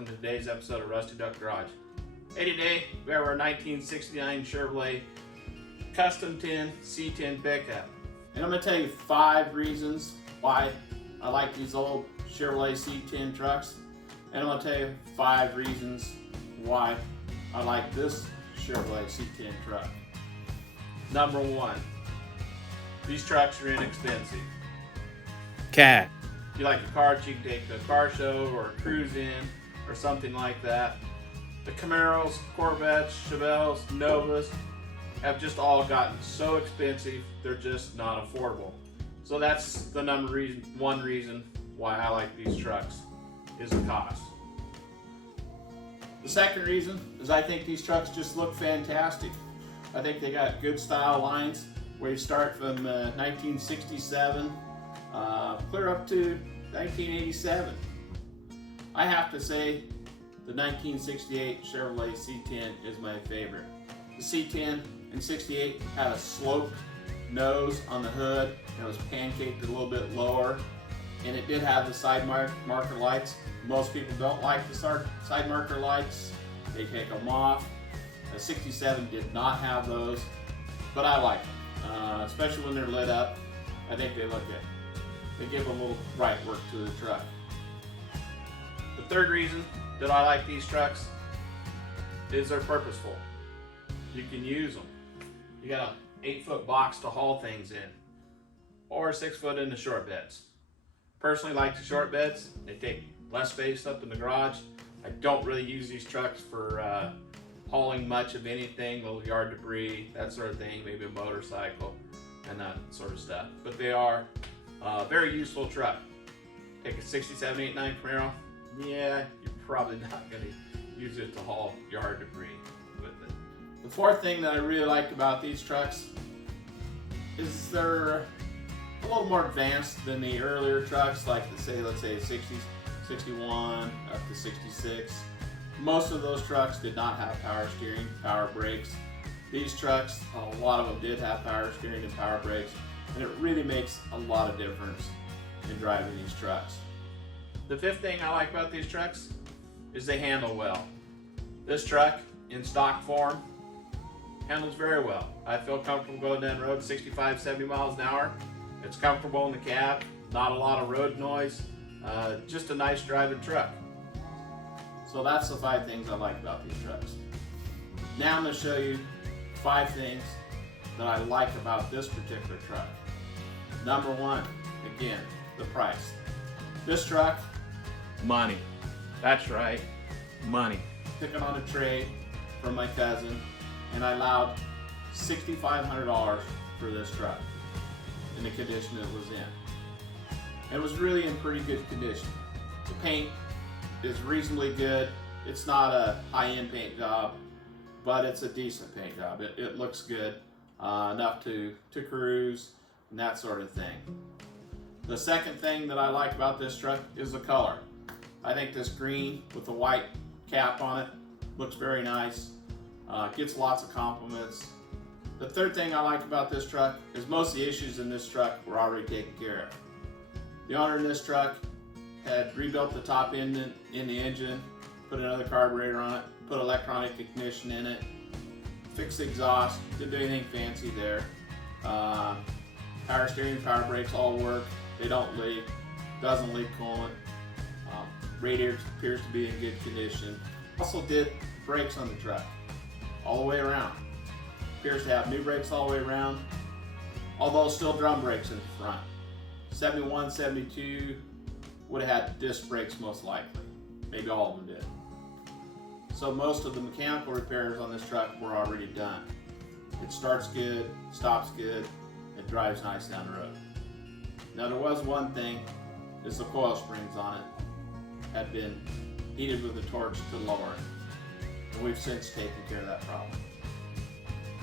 welcome to today's episode of Rusty Duck Garage. Hey, today we have our 1969 Chevrolet Custom 10 C10 pickup. And I'm going to tell you 5 reasons why I like these old Chevrolet C10 trucks. And I'm going to tell you 5 reasons why I like this Chevrolet C10 truck. Number 1, these trucks are inexpensive. Cat. If you like a car that you can take to a car show or a cruise in or something like that. The Camaros, Corvettes, Chevelles, Novas have just all gotten so expensive, they're just not affordable. So that's the one reason why I like these trucks, is the cost. The second reason is I think these trucks just look fantastic. I think they got good style lines where you start from 1967 clear up to 1987. I have to say the 1968 Chevrolet C10 is my favorite. The C10 in 68 had a sloped nose on the hood, and it was pancaked a little bit lower, and it did have the side marker lights. Most people don't like the side marker lights. They take them off. The 67 did not have those, but I like them, especially when they're lit up. I think they look good. They give a little bright work to the truck. The third reason that I like these trucks is they're purposeful. You can use them. You got an 8-foot box to haul things in, or a 6-foot in the short beds. Personally like the short beds. They take less space up in the garage. I don't really use these trucks for hauling much of anything, little yard debris, that sort of thing, maybe a motorcycle and that sort of stuff. But they are a very useful truck. Take a 67, 8, 9 Camaro, yeah, you're probably not going to use it to haul yard debris with it. The fourth thing that I really like about these trucks is they're a little more advanced than the earlier trucks, like let's say 60s, 61 up to 66. Most of those trucks did not have power steering, power brakes. These trucks, a lot of them did have power steering and power brakes, and it really makes a lot of difference in driving these trucks. The fifth thing I like about these trucks is they handle well. This truck, in stock form, handles very well. I feel comfortable going down the road 65, 70 miles an hour. It's comfortable in the cab, not a lot of road noise, just a nice driving truck. So that's the 5 things I like about these trucks. Now I'm going to show you 5 things that I like about this particular truck. Number 1, again, the price. This truck, money. That's right, money. Took it on a trade from my cousin, and I allowed $6,500 for this truck in the condition it was in. It was really in pretty good condition. The paint is reasonably good. It's not a high-end paint job, but it's a decent paint job. It looks good, enough to cruise and that sort of thing. The second thing that I like about this truck is the color. I think this green with the white cap on it looks very nice. Gets lots of compliments. The third thing I like about this truck is most of the issues in this truck were already taken care of. The owner in this truck had rebuilt the top end in the engine, put another carburetor on it, put electronic ignition in it, fixed the exhaust, didn't do anything fancy there. Power steering, power brakes all work. They don't leak, doesn't leak coolant. Radiator appears to be in good condition. Also did brakes on the truck, all the way around. Appears to have new brakes all the way around, although still drum brakes in the front. 71, 72 would have had disc brakes most likely. Maybe all of them did. So most of the mechanical repairs on this truck were already done. It starts good, stops good, it drives nice down the road. Now there was one thing, is the coil springs on it had been heated with a torch to lower it. And we've since taken care of that problem.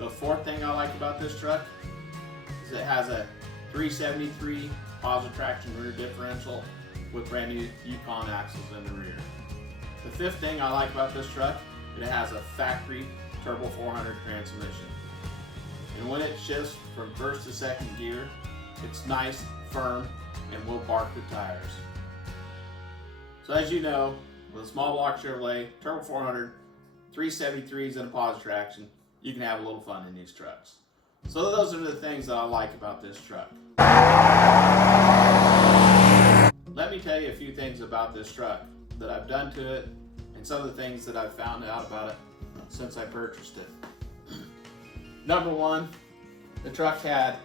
The fourth thing I like about this truck is it has a 373 positive traction rear differential with brand new Yukon axles in the rear. The fifth thing I like about this truck, it has a factory turbo 400 transmission. And when it shifts from first to second gear, it's nice, firm, and will bark the tires. So as you know, with a small block Chevrolet, turbo 400, 373s and a positive traction, you can have a little fun in these trucks. So those are the things that I like about this truck. Let me tell you a few things about this truck that I've done to it and some of the things that I've found out about it since I purchased it. Number one, the truck had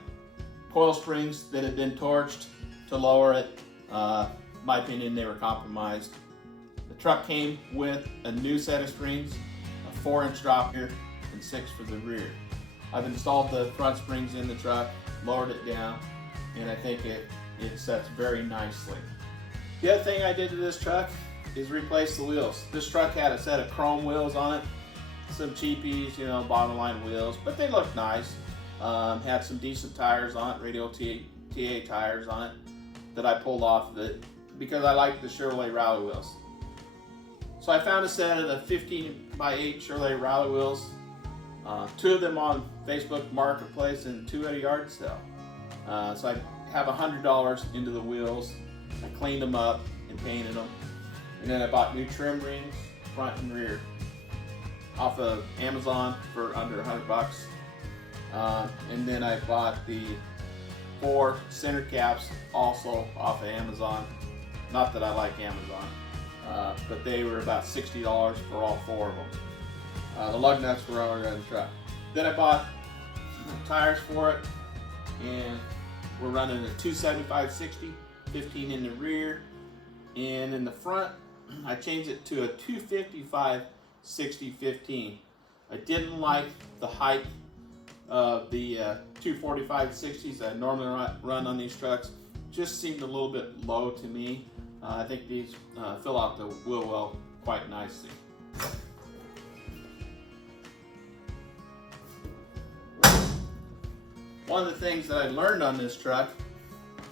coil springs that had been torched to lower it. In my opinion, they were compromised. The truck came with a new set of springs, a 4-inch drop gear, and 6 for the rear. I've installed the front springs in the truck, lowered it down, and I think it sets very nicely. The other thing I did to this truck is replace the wheels. This truck had a set of chrome wheels on it, some cheapies, bottom line wheels, but they looked nice. Had some decent tires on it, radial TA tires on it that I pulled off of it because I like the Chevrolet rally wheels. So I found a set of the 15x8 Chevrolet rally wheels, 2 of them on Facebook Marketplace and 2 at a yard sale. So I have $100 into the wheels. I cleaned them up and painted them. And then I bought new trim rings, front and rear, off of Amazon for under $100. And then I bought the 4 center caps also off of Amazon. Not that I like Amazon, but they were about $60 for all 4 of them. The lug nuts were already on the truck. Then I bought tires for it, and we're running a 275/60, 15 in the rear, and in the front I changed it to a 255/60, 15. I didn't like the height of the 245/60s I normally run on these trucks. Just seemed a little bit low to me. I think these fill out the wheel well quite nicely. One of the things that I learned on this truck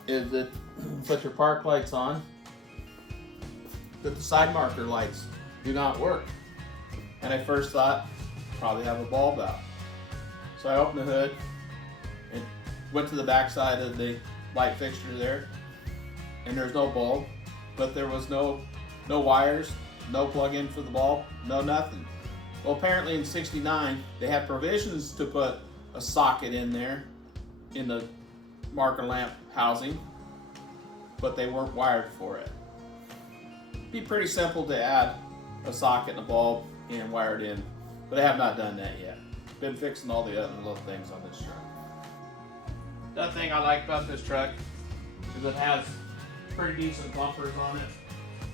is that put your park lights on, that the side marker lights do not work. And I first thought, probably have a bulb out. So I opened the hood and went to the back side of the light fixture there, and there's no bulb, but there was no wires, no plug-in for the bulb, no nothing. Well, apparently in '69 they had provisions to put a socket in there in the marker lamp housing, but they weren't wired for it. It'd be pretty simple to add a socket and a bulb and wire it in, but I have not done that yet. Been fixing all the other little things on this truck. The other thing I like about this truck is it has pretty decent bumpers on it.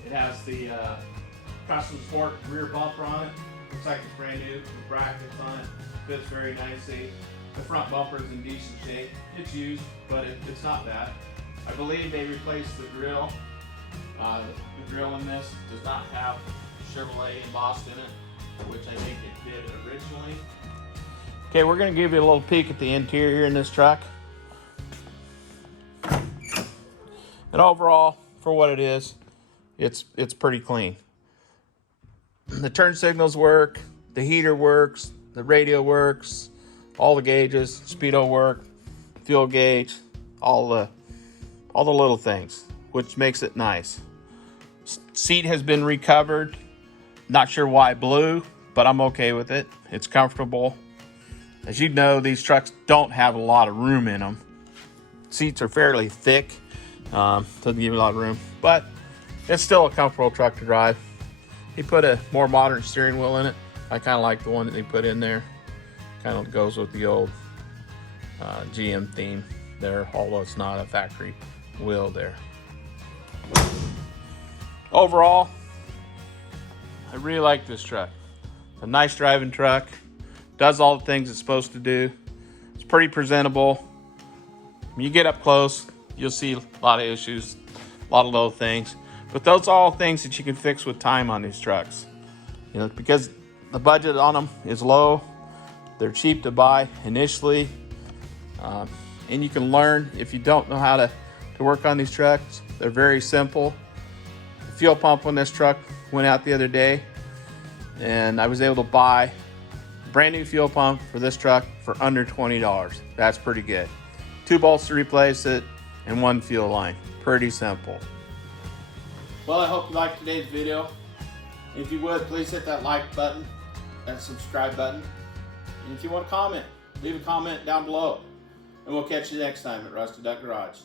It has the custom sport rear bumper on it. Looks like it's brand new with brackets on it. Fits very nicely. The front bumper is in decent shape. It's used, but it's not bad. I believe they replaced the grill. The grill in this does not have Chevrolet embossed in it, which I think it did originally. Okay, we're going to give you a little peek at the interior in this truck. And overall, for what it is, it's pretty clean. The turn signals work, the heater works, the radio works, all the gauges, speedo work, fuel gauge, all the little things, which makes it nice. Seat has been recovered. Not sure why blue, but I'm okay with it. It's comfortable. As you know, these trucks don't have a lot of room in them. Seats are fairly thick. Doesn't give you a lot of room, but it's still a comfortable truck to drive. He put a more modern steering wheel in it. I kind of like the one that they put in there. Kind of goes with the old GM theme there, although it's not a factory wheel there. Overall, I really like this truck. It's a nice driving truck. Does all the things it's supposed to do. It's pretty presentable. When you get up close, you'll see a lot of issues, a lot of little things. But those are all things that you can fix with time on these trucks. Because the budget on them is low. They're cheap to buy initially. And you can learn if you don't know how to work on these trucks. They're very simple. The fuel pump on this truck went out the other day, and I was able to buy a brand new fuel pump for this truck for under $20. That's pretty good. 2 bolts to replace it and 1 fuel line. Pretty simple. Well, I hope you liked today's video. If you would, please hit that like button, that subscribe button. And if you want to comment, leave a comment down below. And we'll catch you next time at Rusty Duck Garage.